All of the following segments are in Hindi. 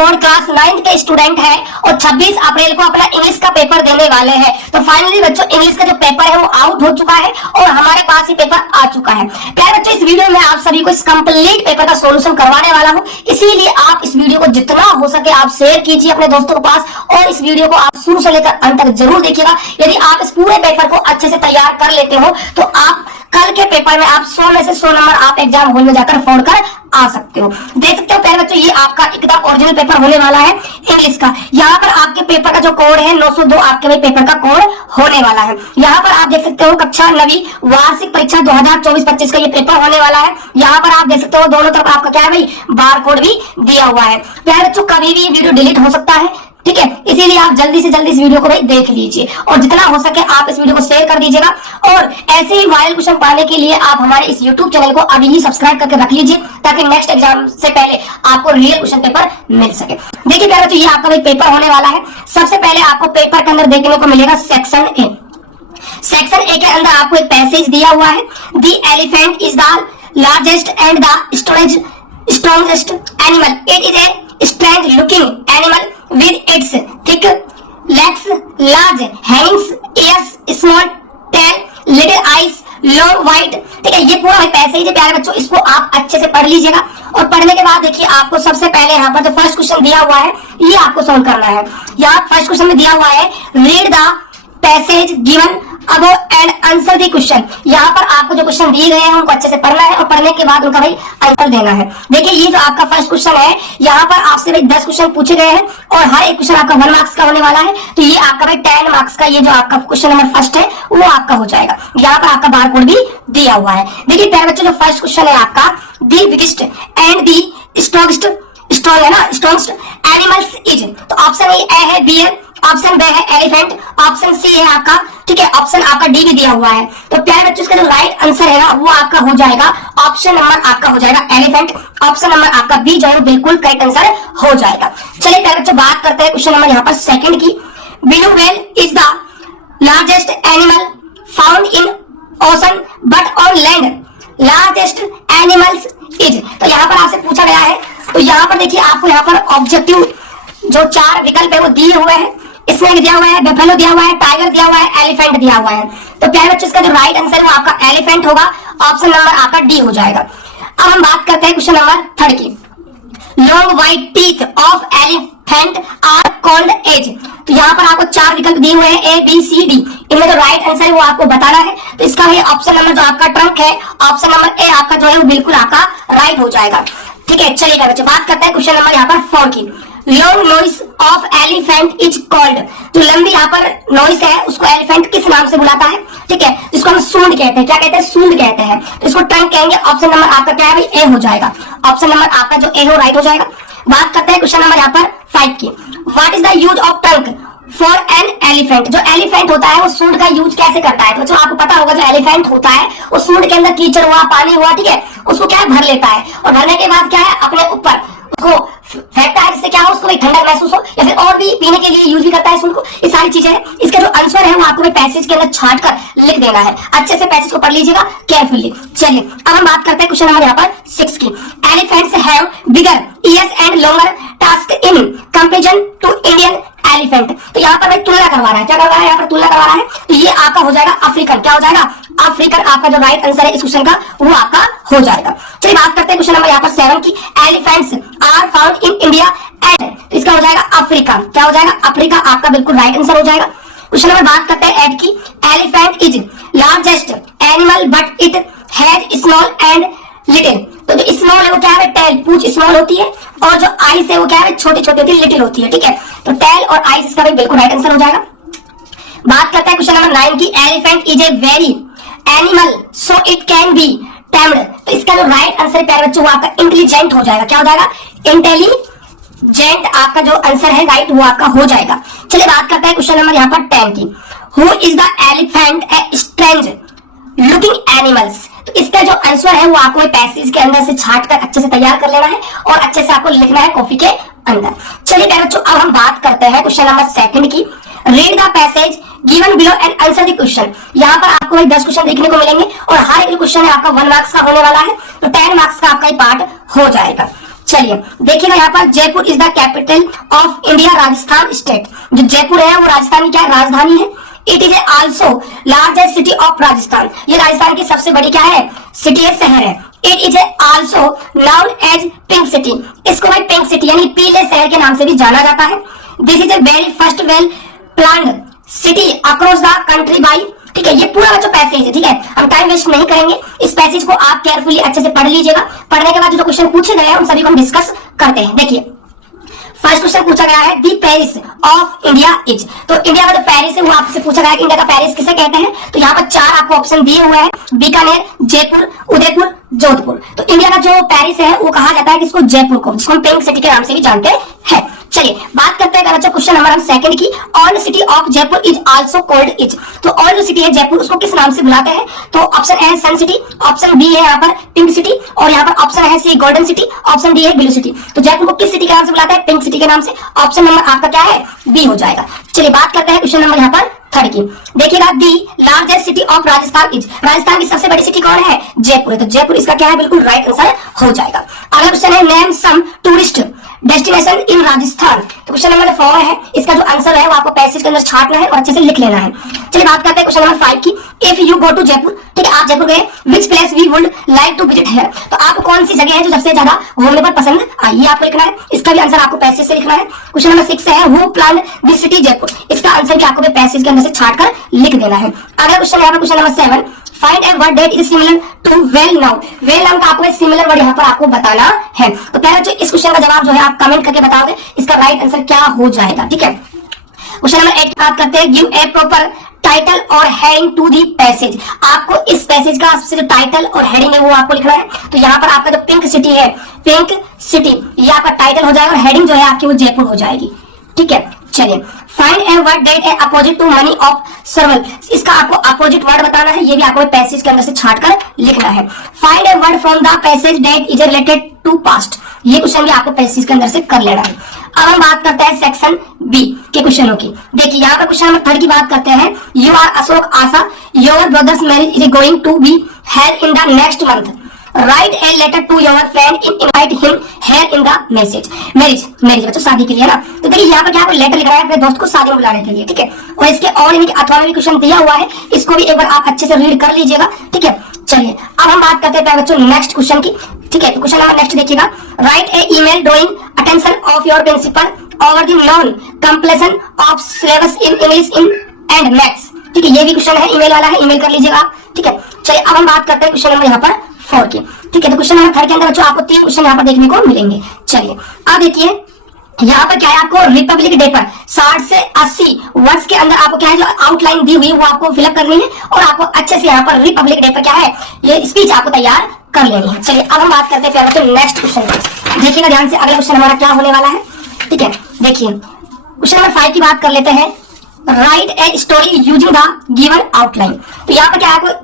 बोर्ड क्लास 9th के स्टूडेंट हैं और 26 अप्रैल को अपना इंग्लिश का पेपर देने वाले हैं। तो फाइनली बच्चों इंग्लिश का जो पेपर है वो आउट हो चुका है और हमारे पास ही पेपर आ चुका है। प्यारे बच्चों, इस वीडियो में आप सभी को इस कंप्लीट पेपर का सॉल्यूशन करवाने वाला हूं, इसीलिए आप इस वीडियो को जितना हो सके आप शेयर कीजिए अपने दोस्तों के पास और इस वीडियो को आप शुरू से लेकर अंत तक जरूर देखिएगा। यदि आप इस पूरे पेपर को अच्छे से तैयार कर लेते हो तो आप कल के पेपर में आप 100 में से 100 नंबर आप एग्जाम हॉल में जाकर फोड़ कर आ सकते हो। देख सकते हो प्यारे बच्चों, ये आपका एकदम ओरिजिनल पेपर होने वाला है इंग्लिश का। यहाँ पर आपके पेपर का जो कोड है 902 आपके भाई पेपर का कोड होने वाला है। यहाँ पर आप देख सकते हो कक्षा 9वीं वार्षिक परीक्षा 2024-25 का ये पेपर होने वाला है। यहाँ पर आप देख सकते हो दोनों तरफ आपका क्या है भाई बार कोड भी दिया हुआ है। प्यारे बच्चों, कभी भी वीडियो डिलीट हो सकता है, ठीक है, इसीलिए आप जल्दी से जल्दी इस वीडियो को भाई देख लीजिए और जितना हो सके आप इस वीडियो को शेयर कर दीजिएगा। और ऐसे ही वायरल क्वेश्चन पाने के लिए आप हमारे इस YouTube चैनल को अभी ही सब्सक्राइब करके रख लीजिए ताकि नेक्स्ट एग्जाम से पहले आपको रियल क्वेश्चन पेपर मिल सके। देखिए प्यारे बच्चों, ये आपका भाई पेपर होने वाला है। सबसे पहले आपको पेपर के अंदर देखने को मिलेगा सेक्शन ए। सेक्शन ए के अंदर आपको एक पैसेज दिया हुआ है, the elephant is the largest and the strongest animal, it is a strange looking animal with its thick legs, large hands, ears, small tail, little eyes, long white। ठीक है, ये पूरा पैसेज है प्यारे बच्चों, इसको आप अच्छे से पढ़ लीजिएगा और पढ़ने के बाद देखिए आपको सबसे पहले यहाँ पर जो फर्स्ट क्वेश्चन दिया हुआ है ये आपको सॉल्व करना है। यहाँ फर्स्ट क्वेश्चन में दिया हुआ है read the passage given above and answer the question. यहाँ पर आपको जो क्वेश्चन दिए गए हैं उनको अच्छे से पढ़ना है और पढ़ने के बाद उनका भाई आंसर देना है। देखिए ये जो आपका फर्स्ट क्वेश्चन है यहाँ पर आपसे भाई 10 क्वेश्चन पूछे गए हैं और हर एक क्वेश्चन आपका 1 मार्क्स का होने वाला है। तो ये आपका भाई 10 मार्क्स का ये जो आपका क्वेश्चन नंबर फर्स्ट है वो आपका हो जाएगा। यहाँ पर आपका बार कोड भी दिया हुआ है। देखिए प्यारे बच्चों, जो फर्स्ट क्वेश्चन है आपका the biggest and the strong है ना, स्ट्रॉन्गेस्ट एनिमल्स इज। तो ऑप्शन ए है बियर, ऑप्शन बी है एलिफेंट, ऑप्शन सी है आपका, ठीक है, ऑप्शन आपका डी भी दिया हुआ है। तो प्यारे बच्चों, इसका जो राइट आंसर है ना वो आपका हो जाएगा ऑप्शन नंबर आपका हो जाएगा एलिफेंट। ऑप्शन नंबर आपका बी जो है बिल्कुल करेक्ट आंसर हो जाएगा। चलिए प्यारे बच्चों, बात करते हैं क्वेश्चन नंबर यहाँ पर सेकंड की। Blue whale is the largest animal found in ocean but on land, largest animals is. तो यहाँ पर आपसे पूछा गया है, तो यहाँ पर देखिए आपको यहाँ पर ऑब्जेक्टिव जो 4 विकल्प है वो दिए हुए हैं। स्नेक दिया हुआ है, बफेलो दिया हुआ है, टाइगर दिया हुआ है, एलिफेंट दिया हुआ है। तो प्यारे बच्चों, इसका जो राइट आंसर है वो आपका एलिफेंट होगा। ऑप्शन नंबर आपका डी हो जाएगा। अब हम बात करते हैं क्वेश्चन नंबर थर्ड की। Long white teeth of elephant are called as. तो यहाँ पर आपको 4 विकल्प दिए हुए हैं ए बी सी डी, इनमें जो राइट आंसर है वो आपको बताना है। तो इसका ये ऑप्शन नंबर जो आपका ट्रंक है, ऑप्शन नंबर ए आपका जो है वो बिल्कुल आपका राइट हो जाएगा। ठीक है, चलिए बच्चों बात करते हैं क्वेश्चन नंबर यहाँ पर 4 की। Long noise of elephant is called. जो लंबी यहाँ पर नोइस है उसको एलिफेंट किस नाम से बुलाता है, ठीक है, जिसको हम सूंड कहते हैं। क्या कहते हैं? सूंड कहते हैं। तो इसको ट्रंक कहेंगे। ऑप्शन नंबर आपका क्या है भाई ए हो जाएगा। ऑप्शन नंबर आपका जो ए हो राइट हो जाएगा। बात करते हैं क्वेश्चन नंबर यहाँ पर 5 की। What is the use of trunk for an elephant. जो एलिफेंट होता है वो सूंड का यूज कैसे करता है? तो आपको पता होगा जो एलिफेंट होता है वो सूंड के अंदर कीचड़ हुआ, पानी हुआ, ठीक है, उसको क्या है भर लेता है और भरने के बाद क्या है अपने ऊपर उसको फेंकता है, जिससे क्या हो उसको भाई ठंडक महसूस हो या फिर और भी पीने के लिए यूज भी करता है सूंड को। ये सारी चीजें हैं। इसका जो आंसर है वो आपको भाई पैसेज के अंदर छाट कर लिख देना है। अच्छे से पैसेज को पढ़ लीजिएगा केयरफुली। चलिए अब हम बात करते हैं क्वेश्चन नंबर यहाँ पर 6 की। Elephants have bigger ears and longer tusks in comparison to Indian elephant. तो यहाँ पर भाई तुलना करवा रहा है। क्या करवा रहा है? यहाँ पर तुलना करवा रहा है। तो ये आपका हो जाएगा अफ्रीकन। क्या हो जाएगा? अफ्रीकन। आपका जो राइट आंसर है इस क्वेश्चन का वो आपका हो जाएगा। चलिए बात करते हैं क्वेश्चन नंबर यहाँ पर 7 की। Elephants are found in India and, तो इसका हो जाएगा अफ्रीका। क्या हो जाएगा? अफ्रीका। आपका बिल्कुल राइट आंसर हो जाएगा। क्वेश्चन नंबर बात करते हैं 8 की। Elephant is largest animal but it has small and little. तो जो स्मॉल है वो क्या है? टेल, पूंछ स्मॉल होती है और जो आइस है वो क्या है? छोटी छोटी होती है, लिटिल होती है, ठीक है। तो टेल और आइस इसका भी बिल्कुल राइट आंसर हो जाएगा। बात करते हैं क्वेश्चन नंबर 9 की। Elephant is a very animal so it can be tamed. तो इसका जो राइट आंसर है प्यारे बच्चों वो आपका इंटेलिजेंट हो जाएगा। क्या हो जाएगा? इंटेलिजेंट आपका जो आंसर है राइट वो आपका हो जाएगा। चलिए बात करते हैं क्वेश्चन नंबर यहाँ पर 10 की। Who is the elephant a strange looking animals. तो इसका जो आंसर है वो आपको पैसेज के अंदर से छाट कर अच्छे से तैयार कर लेना है और अच्छे से आपको लिखना है कॉपी के अंदर। चलिए प्यारे बच्चों अब हम बात करते हैं क्वेश्चन नंबर 2 की। Read the passage given below and answer the question. यहाँ पर आपको 10 क्वेश्चन देखने को मिलेंगे और हर एक क्वेश्चन है आपका 1 मार्क्स का होने वाला है। तो 10 मार्क्स का आपका पार्ट हो जाएगा। चलिए देखिएगा यहाँ पर Jaipur is the capital of India, Rajasthan state. जो जयपुर है वो राजस्थान की क्या है, राजधानी है। It is also largest city of Rajasthan, ये राजस्थान की सबसे बड़ी क्या है, सिटी है, शहर है। It is also known as pink city, इसको भाई पिंक सिटी यानी पीले शहर के नाम से भी जाना जाता है। This is a very first well planned city across the country by, ठीक है, ये पूरा बच्चों पैसेज है, ठीक है, हम टाइम वेस्ट नहीं करेंगे, इस पैसेज को आप केयरफुली अच्छे से पढ़ लीजिएगा। पढ़ने के बाद जो क्वेश्चन पूछे गए हैं उन सभी को हम डिस्कस करते हैं। देखिए फर्स्ट क्वेश्चन पूछा गया है दी पेरिस ऑफ इंडिया इज, तो इंडिया का जो पेरिस है वो आपसे पूछा गया है कि इंडिया का पेरिस किसे कहते हैं। तो यहाँ पर 4 आपको ऑप्शन दिए हुए हैं, बीकानेर, जयपुर, उदयपुर, जोधपुर। तो इंडिया का जो पेरिस है वो कहा जाता है किसको, जयपुर को, जिसको हम पिंक सिटी के नाम से भी जानते हैं। चलिए बात करते हैं बच्चों क्वेश्चन नंबर हम सेकंड की। All city of Jaipur is also called is, तो ऑल जो सिटी है जयपुर उसको किस नाम से बुलाते हैं। तो ऑप्शन ए है सन सिटी, ऑप्शन बी है यहाँ पर पिंक सिटी, और यहाँ पर ऑप्शन है सी गोल्डन सिटी, ऑप्शन डी है ब्लू सिटी। तो जयपुर को किस सिटी के नाम से बुलाते हैं, पिंक सिटी के नाम से। ऑप्शन नंबर आपका क्या है, बी हो जाएगा। चलिए बात करते हैं क्वेश्चन नंबर यहाँ पर थर्ड की। देखिएगा दी largest city of Rajasthan is, Rajasthan की सबसे बड़ी सिटी कौन है, जयपुर है। तो जयपुर इसका क्या है, बिल्कुल राइट आंसर हो जाएगा। अगला क्वेश्चन है name some tourist destination in Rajasthan, तो क्वेश्चन नंबर 4 है, इसका जो आंसर है वो आपको पैसेज के अंदर छाटना है और अच्छे से लिख लेना है। चलिए बात करते हैं क्वेश्चन नंबर 5 की। If you go to Jaipur, ठीक है, आप जयपुर गए, which place we would like to visit है, तो आपको कौन सी जगह है जो सबसे ज्यादा घूमने पर पसंद आई, ये आपको लिखना है। इसका भी आंसर आपको पैसेज से लिखना है। क्वेश्चन नंबर 6 है who plan this city Jaipur, इसका आंसर भी आपको पैसेज के अंदर से छाट कर लिख देना है। अगला क्वेश्चन यहाँ पर question number 7, find a word that is similar to well known, well known का आपको सिमिलर वर्ड यहाँ पर आपको बताना है। तो पहले बच्चों इस क्वेश्चन का जवाब जो है आप कमेंट करके बताओगे इसका राइट आंसर क्या हो जाएगा, ठीक है। क्वेश्चन नंबर 8 की बात करते हैं, गिव ए प्रॉपर टाइटल और हेडिंग टू दी पैसेज, आपको इस पैसेज का जो टाइटल और हेडिंग है वो आपको लिखना है। तो यहाँ पर आपका जो पिंक सिटी है, पिंक सिटी, ये आपका टाइटल हो जाएगा और हेडिंग जो है आपकी वो जयपुर हो जाएगी, ठीक है। चलिए find a word that a opposite to money of servile, इसका आपको अपोजिट वर्ड बताना है, ये भी आपको पैसेज के अंदर से छाटकर लिखना है। Find a word from the passage that is related to past, ये क्वेश्चन भी आपको पैसेज के अंदर से कर लेना है। अब हम बात करते हैं सेक्शन बी के क्वेश्चनों की। देखिए यहाँ पर क्वेश्चन नंबर 3 की बात करते हैं, you are Ashok Asha, your brother's marriage is going to be held in the next month, write a letter to your friend in invite him here in the message, marriage बच्चों शादी के लिए ना। तो देखिए यहाँ पर क्या आपको लेटर लिख रहा है अपने दोस्त को शादी में बुलाने के लिए, ठीक है। और इसके और इनके अथवा में क्वेश्चन दिया हुआ है, इसको भी एक बार आप अच्छे से रीड कर लीजिएगा, ठीक है। चलिए अब हम बात करते हैं बच्चों नेक्स्ट क्वेश्चन की, ठीक है। तो क्वेश्चन नंबर नेक्स्ट देखिएगा, write a email drawing attention of your principal over the non completion of syllabus in English in and maths, ठीक है। ये भी क्वेश्चन है, ईमेल वाला है, ईमेल कर लीजिएगा आप, ठीक है। चलिए अब हम बात करते हैं क्वेश्चन नंबर यहाँ पर 4 की, ठीक है। तो क्वेश्चन नंबर 3 के अंदर बच्चों आपको 3 क्वेश्चन यहाँ पर देखने को मिलेंगे। चलिए अब देखिए यहाँ पर क्या है, आपको रिपब्लिक डे पर 60 से 80 वर्ड्स के अंदर आपको क्या है जो आउटलाइन दी हुई है वो आपको फिलअप करनी है और आपको अच्छे से यहाँ पर रिपब्लिक डे पर क्या है ये स्पीच आपको तैयार कर लेनी है। चलिए अब हम बात करते हैं बच्चों नेक्स्ट क्वेश्चन, देखिएगा ध्यान से, अगला क्वेश्चन हमारा क्या होने वाला है, ठीक है। देखिए क्वेश्चन नंबर 5 की बात कर लेते हैं, right a story using the given outline. तो यहाँ पर क्या है,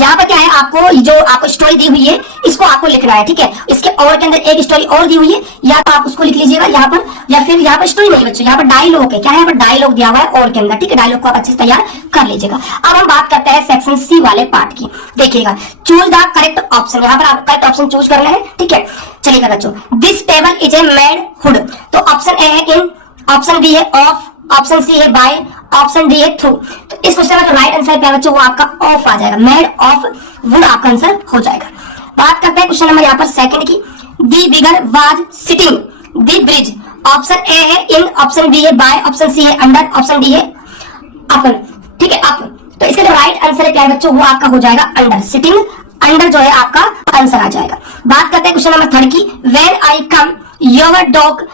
यहाँ पर क्या है आपको जो आपको स्टोरी दी हुई है इसको आपको लिखना है, ठीक है। इसके और के अंदर एक स्टोरी और दी हुई है, या तो आप उसको लिख लीजिएगा यहाँ पर, या फिर यहाँ पर स्टोरी नहीं बच्चों, यहाँ पर डायलॉग है, क्या है यहाँ पर डायलॉग दिया हुआ है और के अंदर, ठीक है। डायलॉग को आप अच्छे से तैयार कर लीजिएगा। अब हम बात करते हैं सेक्शन सी वाले पार्ट की। देखिएगा चूज द करेक्ट ऑप्शन, यहाँ पर आपको करेक्ट ऑप्शन चूज करना है, ठीक है। चलिएगा बच्चों, this table is a made hood, तो ऑप्शन ए है इन, ऑप्शन बी है ऑफ, ऑप्शन सी है बाय, ऑप्शन डी है थ्रू। तो इस क्वेश्चन का जो राइट आंसर है बच्चों वो आपका ऑफ आ जाएगा, मेड ऑफ वुड आपका आंसर हो जाएगा। बात करते हैं क्वेश्चन नंबर यहाँ पर सेकंड की, the bigger was sitting the bridge, option A है इन, ऑप्शन बी है बाय, ऑप्शन सी है अंडर, ऑप्शन डी है अपन, ठीक है, अप। तो इसका जो राइट आंसर है क्या है बच्चों वो आपका हो जाएगा अंडर, सिटिंग अंडर जो है आपका आंसर आ जाएगा। बात करते हैं क्वेश्चन नंबर 3 की, when I come your dog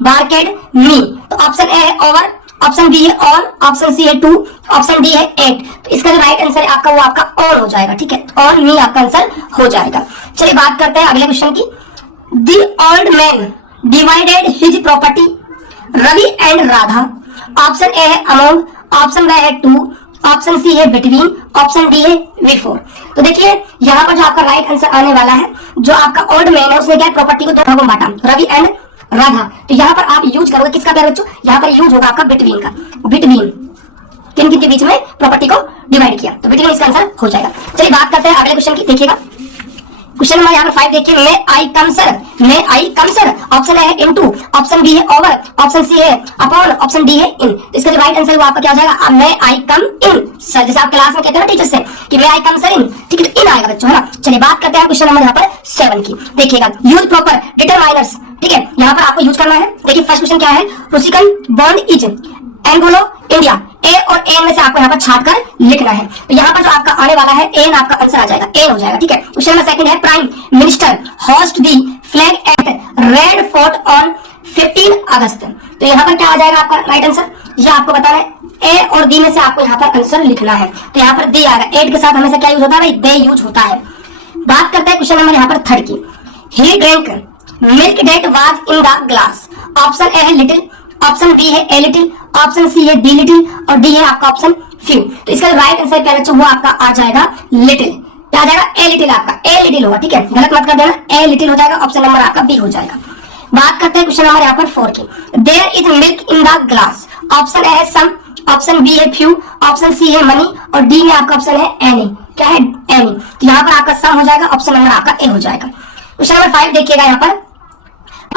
barked me, तो ऑप्शन ए है ओवर, ऑप्शन बी है ऑन, ऑप्शन सी है टू, ऑप्शन डी है 8। तो इसका जो राइट आंसर है आपका वो आपका ऑन हो जाएगा, ठीक है, ऑन मी आपका आंसर हो जाएगा। चलिए बात करते हैं अगले क्वेश्चन की, the old man divided his property Ravi and Radha, option A है अमोंग, ऑप्शन बी है टू, ऑप्शन सी है बिटवीन, ऑप्शन डी है बिफोर। तो देखिए यहाँ पर जो आपका राइट आंसर आने वाला है, जो आपका ओल्ड मैन है उसने क्या प्रॉपर्टी को 2 भागों में बांटा, रवि एंड राधा। तो यहाँ पर आप यूज करोगे किसका प्यार बच्चों, यहाँ पर यूज होगा आपका बिटवीन का, बिटवीन किन किन के बीच में प्रॉपर्टी को डिवाइड किया, तो बिटवीन इसका आंसर हो जाएगा। चलिए बात करते हैं अगले क्वेश्चन की। देखिएगा क्वेश्चन नंबर यहाँ पर 5 देखिए, may I come sir, may I come sir. Option A है इनटू, ऑप्शन बी है ओवर, ऑप्शन सी है अपॉन, ऑप्शन डी है इन। तो इसका जो राइट आंसर वो आपका क्या हो जाएगा, मे आई कम इन सर। जैसे आप क्लास में कहते हैं टीचर से कि मे आई कम सर इन, ठीक है, तो इन आएगा बच्चों, है ना। चलिए बात करते हैं क्वेश्चन नंबर यहाँ पर 7 की। देखिएगा, यूज प्रॉपर डिटरमाइनर्स, ठीक है, यहाँ पर आपको यूज करना है। देखिए फर्स्ट क्वेश्चन क्या है, रुसिकन बॉन्ड इज एंगोलो इंडिया। ए और एन में से आपको यहाँ पर छाट कर लिखना है। तो यहाँ पर जो आपका आने वाला है एन आपका आंसर आ जाएगा, एन हो जाएगा, ठीक है। क्वेश्चन नंबर सेकंड है, prime minister host the flag at Red Fort on 15 अगस्त। तो यहाँ पर क्या आ जाएगा आपका राइट आंसर, ये आपको बताना है। ए और डी में से आपको यहाँ पर आंसर लिखना है। तो यहाँ पर दी आएगा, एट के साथ हमेशा क्या यूज होता है भाई, दे यूज होता है। बात करते हैं क्वेश्चन नंबर यहाँ पर 3 की। He drink milk that was in the glass. Option A है लिटिल, ऑप्शन बी है ए लिटिल, ऑप्शन सी है डी लिटिल और डी है आपका ऑप्शन फ्यू। तो इसका राइट आंसर क्या बच्चों, वो आपका आ जाएगा लिटिल। क्या आ जाएगा, ए लिटिल, आपका ए लिटिल होगा, ठीक है, गलत मत कर देना, ए लिटिल हो जाएगा। ऑप्शन नंबर आपका बी हो जाएगा। बात करते हैं क्वेश्चन नंबर यहाँ पर 4 की। There is milk in the glass. Option A है सम, ऑप्शन बी है फ्यू, ऑप्शन सी है मनी और डी में आपका ऑप्शन है एनी। क्या है, एनी। तो यहाँ पर आपका सम हो जाएगा, ऑप्शन नंबर आपका ए हो जाएगा। क्वेश्चन नंबर 5 देखिएगा यहाँ पर,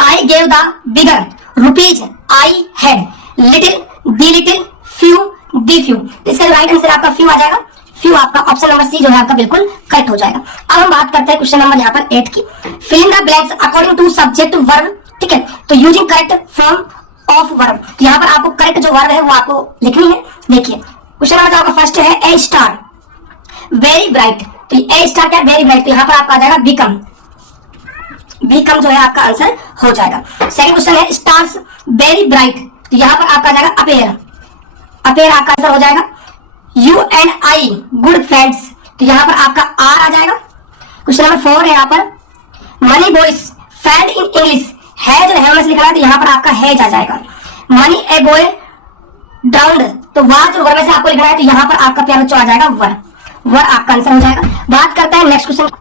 I gave the bigger rupees I had, little, the little, few, the few. तो इसका राइट आंसर आपका फ्यू आ जाएगा, फ्यू आपका ऑप्शन नंबर सी जो है आपका बिल्कुल करेक्ट हो जाएगा। अब हम बात करते हैं क्वेश्चन नंबर यहाँ पर 8 की। Fill in the blanks according to subject verb, ठीक है, तो using correct form of verb. तो यहाँ पर आपको करेक्ट जो वर्ब है वो आपको लिखनी है। देखिए क्वेश्चन नंबर आपका फर्स्ट है, ए स्टार वेरी ब्राइट। तो ए स्टार क्या, वेरी ब्राइट। तो यहाँ पर आपका आ जाएगा बिकम, बिकम जो है आपका आंसर हो जाएगा। सेकंड क्वेश्चन है, स्टार्स वेरी ब्राइट। तो यहाँ पर आपका आ जाएगा अपेयर, अपेयर आपका आंसर हो जाएगा। You and I good friends. तो यहाँ पर आपका आर आ जाएगा। क्वेश्चन नंबर 4 है यहाँ पर, many boys found in English. है जो है लिखा है, तो यहाँ पर आपका हैज आ जाएगा। मनी ए बॉय ड्राउंड, तो वह जो वर्ड में से आपको लिखना है, तो यहाँ पर आपका प्यार बच्चों आ जाएगा वर, वर आपका आंसर हो जाएगा। बात करते हैं नेक्स्ट क्वेश्चन,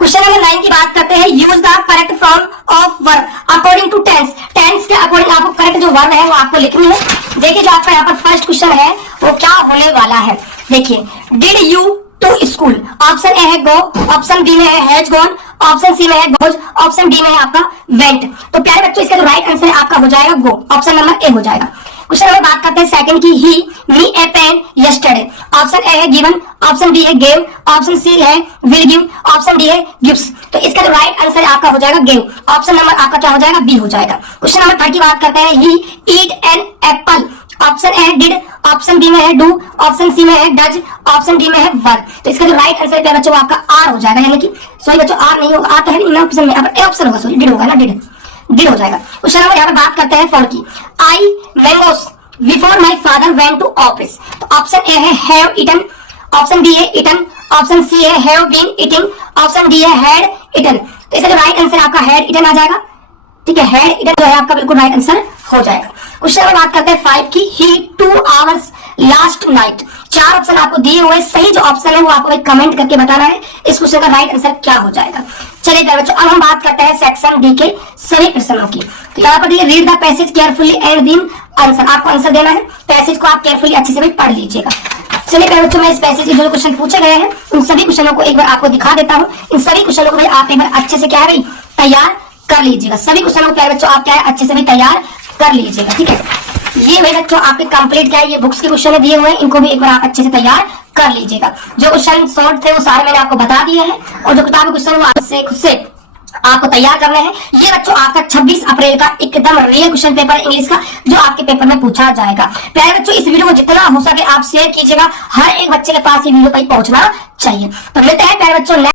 क्वेश्चन नंबर 9 की बात करते हैं, use the correct form of verb according to tense. Tense के अकॉर्डिंग आपको करेक्ट जो वर्ब है वो आपको लिखनी है। देखिए जो आपका यहाँ पर फर्स्ट क्वेश्चन है वो क्या होने वाला है। देखिए, did you to school. Option A है गो, ऑप्शन बी में है हैज गॉन, ऑप्शन सी में है गोज, ऑप्शन डी में है आपका वेंट। तो प्यारे बच्चों इसका जो राइट आंसर है आपका हो जाएगा गो, ऑप्शन नंबर ए हो जाएगा। क्वेश्चन नंबर बात करते हैं सेकंड की, ही मी ए पेन यस्टरडे। ऑप्शन ए है गिवन, ऑप्शन बी है गेव, ऑप्शन सी है विल गिव, ऑप्शन डी है गिव्स। तो इसका जो राइट आंसर आपका हो जाएगा गेव, ऑप्शन नंबर आपका क्या हो जाएगा, बी हो जाएगा। क्वेश्चन नंबर 3 की बात करते हैं, he eat an apple. Option A है डिड, ऑप्शन बी में है डू, ऑप्शन सी में है डज, ऑप्शन डी में है वर। तो इसका जो राइट आंसर क्या बच्चों आपका आर हो जाएगा, यानी कि सॉरी बच्चों आर नहीं होगा, आर तो है नहीं ऑप्शन में, ए ऑप्शन होगा, सॉरी डिड होगा ना, डिड, डिड हो जाएगा। क्वेश्चन नंबर यहाँ पर बात करते हैं 4 की, I mangoes before my father went to office. तो ऑप्शन ए है हैव ईटन, ऑप्शन बी है ईटन, ऑप्शन सी है have been eating, option D है हैड ईटन। तो इसका जो राइट आंसर आपका हैड ईटन आ जाएगा, ठीक है, हैड ईटन जो है आपका बिल्कुल राइट आंसर हो जाएगा। क्वेश्चन नंबर बात करते हैं 5 की, ही 2 hours लास्ट नाइट। 4 ऑप्शन आपको दिए हुए, सही जो ऑप्शन है वो आपको एक कमेंट करके बताना है इस क्वेश्चन का राइट आंसर क्या हो जाएगा। चलिए बच्चों अब हम बात करते हैं सेक्शन डी के सभी प्रश्नों की। तो यहाँ पर देखिए, read the passage carefully and दिन आंसर। आपको आंसर देना है, पैसेज को आप केयरफुली अच्छे से भी पढ़ लीजिएगा। चलिए बच्चों मैं इस पैसेज के जो क्वेश्चन पूछे गए हैं उन सभी क्वेश्चनों को एक बार आपको दिखा देता हूँ। इन सभी क्वेश्चनों को भाई आप एक बार अच्छे से क्या है भाई तैयार कर लीजिएगा। सभी क्वेश्चनों को प्यारे बच्चों आप क्या है अच्छे से भी तैयार कर लीजिएगा, ठीक है। ये भाई बच्चों आपके कंप्लीट क्या है, ये बुक्स के क्वेश्चन दिए हुए हैं, इनको भी एक बार आप अच्छे से तैयार कर लीजिएगा। जो क्वेश्चन शॉर्ट थे वो सारे मैंने आपको बता दिए हैं और जो किताब क्वेश्चन वो आपसे खुद से आपको तैयार करने हैं। ये बच्चों आपका 26 अप्रैल का एकदम रियल क्वेश्चन पेपर इंग्लिश का जो आपके पेपर में पूछा जाएगा। प्यारे बच्चों इस वीडियो को जितना हो सके आप शेयर कीजिएगा, हर एक बच्चे के पास ये वीडियो पहुंचना चाहिए। तो मिलते हैं प्यारे बच्चों